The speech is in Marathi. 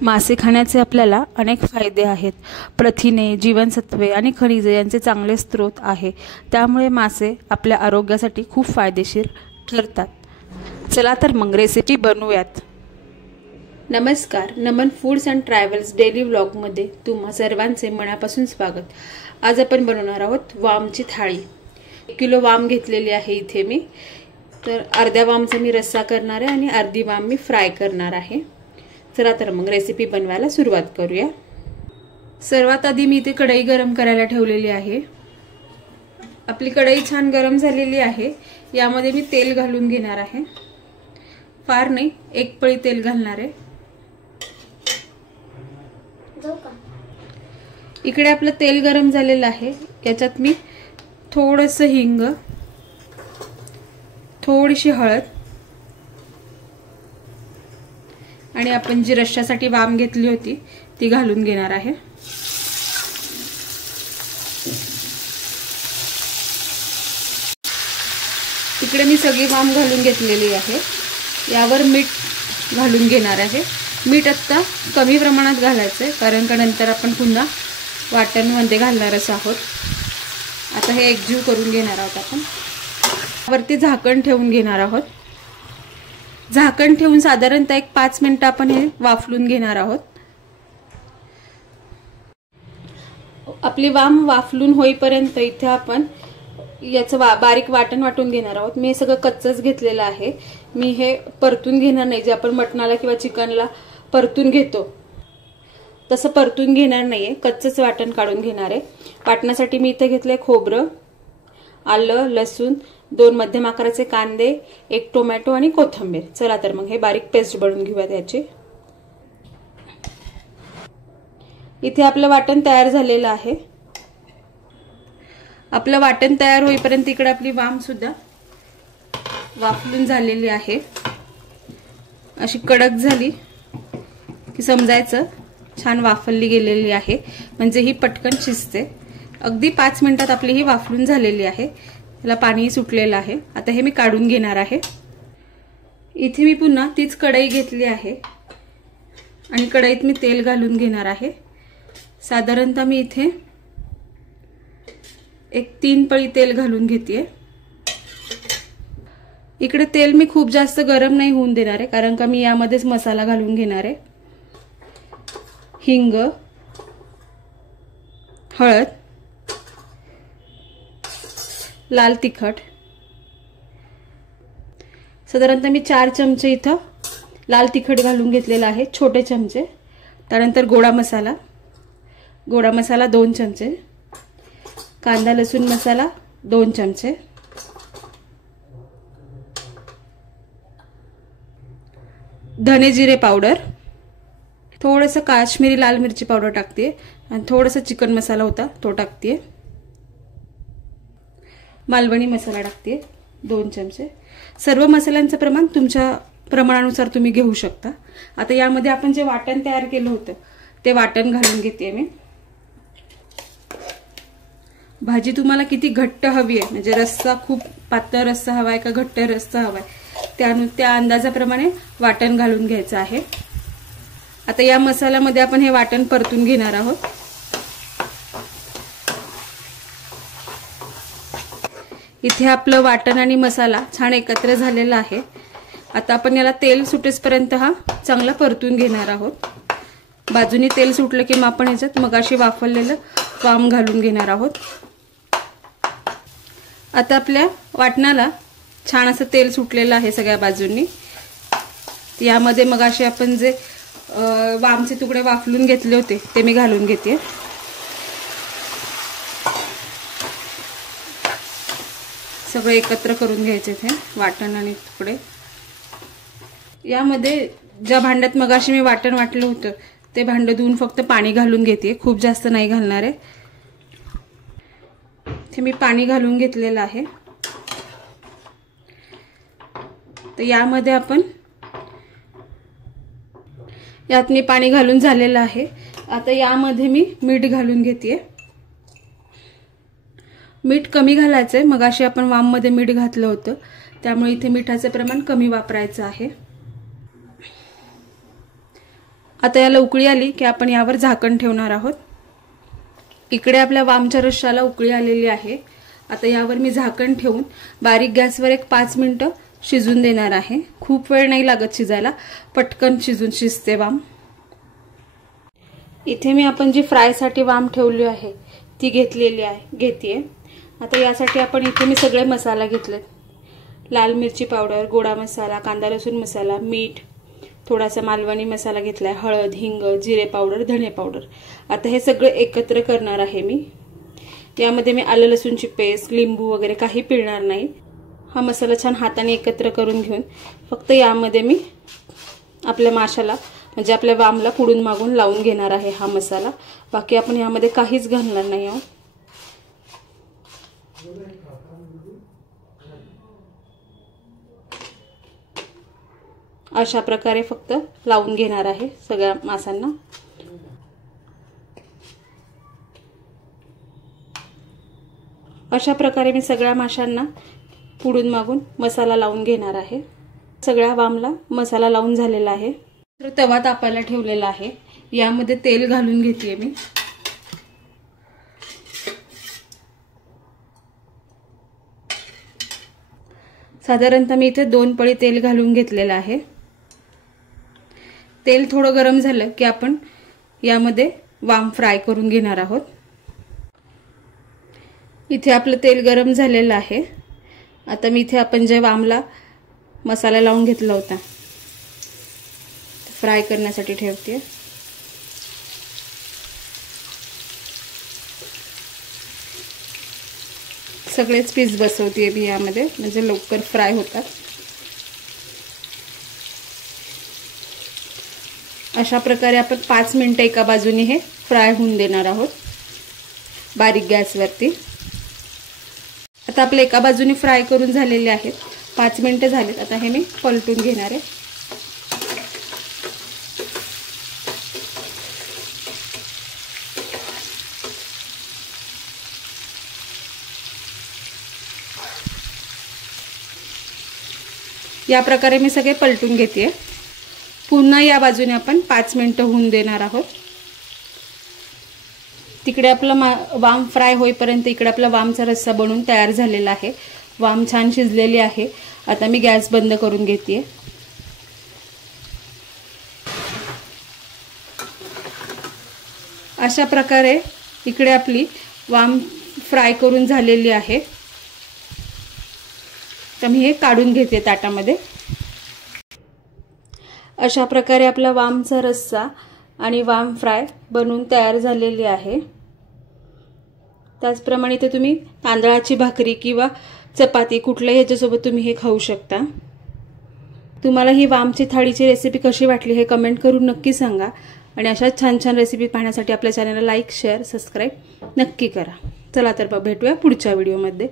मासे खाण्याचे आपल्याला अनेक फायदे आहेत। प्रथिने, जीवनसत्वे आणि खनिजे यांचे चांगले स्रोत आहे। त्यामुळे मासे आपल्या आरोग्यासाठी खूप फायदेशीर ठरतात। चला तर मग रेसिपी बनवूयात। नमस्कार, Naman foods and travels daily vlog मध्ये तुम्हा सर्वांचे मनापासून स्वागत। आज आपण बनवणार आहोत वामची थाळी। 1 किलो वाम घेतलेली आहे इथे मी। तर अर्ध्या वामचा मी रस्सा करणार आहे आणि अर्धी वाम मी फ्राय करणार आहे। चला तर मग रेसिपी बनवायला सुरुवात करूया। सर्वात आधी मी इथे कढई गरम करायला ठेवलेली आहे। आपली कढई छान गरम झालेली आहे। यामध्ये मी तेल घालून घेणार आहे। फार नाही, 1 पळी तेल घालणार आहे। इकडे आपलं तेल गरम झालेलं आहे। याच्यात मी थोडंसं हिंग, थोडीशी हळद आणि आपण जी रश्श्यासाठी वाम घेतली होती ती घालून घेणार आहे। इकडे मी सगळी वाम घालून घेतलेली आहे। यावर मीठ घालून घेणार आहे। मीठ आता कमी प्रमाणात घालायचंय, कारण का नंतर आपण पुन्हा वाटणमध्ये घालणारच आहोत। आता हे एकजीव करून घेणार आहोत आपण। वरती झाकण ठेवून घेणार आहोत। झाकण ठेवून साधारणतः 5 मिनिटं आपण हे वाफलून घेणार आहोत। आपली वाम वाफलून होईपर्यंत इथे आपण याचं बारीक वाटण वाटून घेणार आहोत। मी हे सगळं कच्चच घेतलेलं आहे। मी हे परतून घेणार नाही, जे आपण मटणाला किंवा चिकनला परतून घेतो तसं परतून घेणार नाहीये। कच्चच वाटण काढून घेणार आहे। वाटणासाठी मी इथे घेतलंय खोबरं, आलं, लसूण, 2 मध्यम आकाराचे कांदे, 1 टोमॅटो आणि कोथिंबीर। चला तर मग हे बारीक पेस्ट बनवून घेऊयात याची। इथे आपलं वाटण तयार झालेलं आहे। आपलं वाटण तयार होईपर्यंत इकडे आपली वाम सुद्धा वाफलून झालेली आहे। अशी कडक झाली की समजायचं छान वाफलली गेलेली आहे, म्हणजे ही पटकन शिजते। अगदी 5 मिनिटात आपली ही वाफलून झालेली आहे। त्याला पाणी सुटलेलं आहे। आता हे मी काढून घेणार आहे। इथे मी पुन्हा तीच कढई घेतली आहे आणि कढईत मी तेल घालून घेणार आहे। साधारणतः मी इथे 3 पळी तेल घालून घेतेय। इकडे तेल मी खूप जास्त गरम नाही होऊन देणार आहे, कारण का मी यामध्येच मसाला घालून घेणार आहे। हिंग, हळद, लाल तिखट, साधारणतः मी 4 चमचे इथं लाल तिखट घालून घेतलेला आहे, छोटे चमचे। त्यानंतर गोडा मसाला 2 चमचे, कांदा लसूण मसाला 2 चमचे, धने जिरे पावडर, थोडंसं काश्मीरी लाल मिरची पावडर टाकते आणि थोडंसं चिकन मसाला होता तो टाकते। मालवणी मसाला टाकते 2 चमचे। सर्व मसाल्यांचं प्रमाण तुमच्या प्रमाणानुसार तुम्ही घेऊ शकता। आता यामध्ये आपण जे वाटण तयार केलं होतं ते वाटण घालून घेते मी। भाजी तुम्हाला किती घट्ट हवी आहे, म्हणजे रस्सा खूप पातळ रस्सा हवाय का घट्ट रस्सा हवाय, त्या अंदाजाप्रमाणे वाटण घालून घ्यायचं आहे। आता या मसाल्यामध्ये आपण हे वाटण परतून घेणार आहोत। इथे आपलं वाटण आणि मसाला छान एकत्र झालेला आहे। आता आपण याला तेल सुटेपर्यंत हा चांगला परतून घेणार आहोत। बाजूनी तेल सुटलं की मग आपण याच्यात मगाशी वाफवलेलं वाम घालून घेणार आहोत। आता आपल्या वाटणाला छान असं तेल सुटलेलं आहे सगळ्या बाजूंनी। यामध्ये मगाशी आपण जे वामचे तुकडे वाफलून घेतले होते ते मी घालून घेते। सगळं एकत्र करून घ्यायचे ते वाटण आणि तुकडे। यामध्ये ज्या भांड्यात मगाशी मी वाटण वाटलं होतं ते भांडं धुवून फक्त पाणी घालून घेते, खूप जास्त नाही घालणार आहे। ते मी पाणी घालून घेतलेलं आहे। तर यामध्ये आपण यात मी पाणी घालून झालेलं आहे। आता यामध्ये मी मीठ घालून घेते। मीठ कमी घालायचंय, मगाशी आपण वाम मध्ये मीठ घातलं होतं त्यामुळे इथे मिठाचं प्रमाण कमी वापरायचं आहे। आता याला उकळी आली की आपण यावर झाकण ठेवणार आहोत। इकडे आपल्या वामच्या रश्श्याला उकळी आलेली आहे। आता यावर मी झाकण ठेवून बारीक गॅसवर एक 5 मिनिटं शिजून देणार आहे। खूप वेळ नाही लागत शिजायला, पटकन शिजते वाम। इथे मी आपण जी फ्रायसाठी वाम ठेवली आहे ती घेतीये। आता यासाठी आपण इथे मी सगळे मसाला घेतलेत। लाल मिरची पावडर, गोडा मसाला, कांदा लसूण मसाला, मीठ, थोडासा मालवणी मसाला घेतलाय, हळद, हिंग, जिरे पावडर, धणे पावडर। आता हे सगळे एकत्र करणार आहे मी। यामध्ये मी आलं लसूणची पेस्ट, लिंबू वगैरे काही पिळणार नाही। हा मसाला छान हाताने एकत्र करून घेऊन फक्त यामध्ये मी आपल्या माशाला म्हणजे आपल्या वामला पुढून मागून लावून घेणार आहे हा मसाला। बाकी आपण यामध्ये काहीच घालणार नाही आहोत। अशा प्रकारे फक्त लावून घेणार आहे सगळ्या माशांना। अशा प्रकारे मी सगळ्या माशांना पुढून मागून मसाला लावून घेणार आहे। सगळ्या वामला मसाला लावून झालेला आहे। तर तवा तापायला ठेवलेला आहे। यामध्ये तेल घालून घेतेय मी। साधारणतः मी इथे 2 पळी तेल घालून घेतलेलं आहे। तेल थोडं गरम झालं की आपण यामध्ये वाम फ्राय करून घेणार आहोत। इथे आपलं तेल गरम झालेलं आहे। आता मी इथे आपण जे वामला मसाला लावून घेतला होता फ्राय करण्यासाठी ठेवते। सगळेच पीस बसवते मी यामध्ये, म्हणजे लवकर फ्राय होतात। अशा प्रकारे आपण 5 मिनिटं एका बाजूने हे फ्राय होऊन देणार आहोत बारीक गॅसवरती। आता आपले एका बाजूने फ्राय करून झालेले आहेत। 5 मिनिटं झालेत। आता हे मी पलटून घेणार आहे। या प्रकारे मी सगळे पलटून घेते। पुन्हा या बाजूने आपण 5 मिनिटं होऊन देणार आहोत। तिकडे आपलं वाम फ्राय होईपर्यंत इकडे आपला वामचा रस्सा बनवून तयार झालेला आहे। वाम छान शिजलेली आहे। आता मी गॅस बंद करून घेते। अशा प्रकारे इकडे आपली वाम फ्राय करून झालेली आहे। तर मी हे काढून घेते ताटामध्ये। अशा प्रकारे आपला वामचा रस्सा आणि वाम फ्राय बनवून तयार झालेली आहे। त्याचप्रमाणे इथे तुम्ही तांदळाची भाकरी किंवा चपाती कुठल्याही ह्याच्यासोबत तुम्ही हे खाऊ शकता। तुम्हाला ही वामची थाळीची रेसिपी कशी वाटली हे कमेंट करून नक्की सांगा। आणि अशा छान छान रेसिपी पाहण्यासाठी आपल्या चॅनलला लाईक, शेअर, सबस्क्राईब नक्की करा। चला तर भेटूया पुढच्या व्हिडिओमध्ये।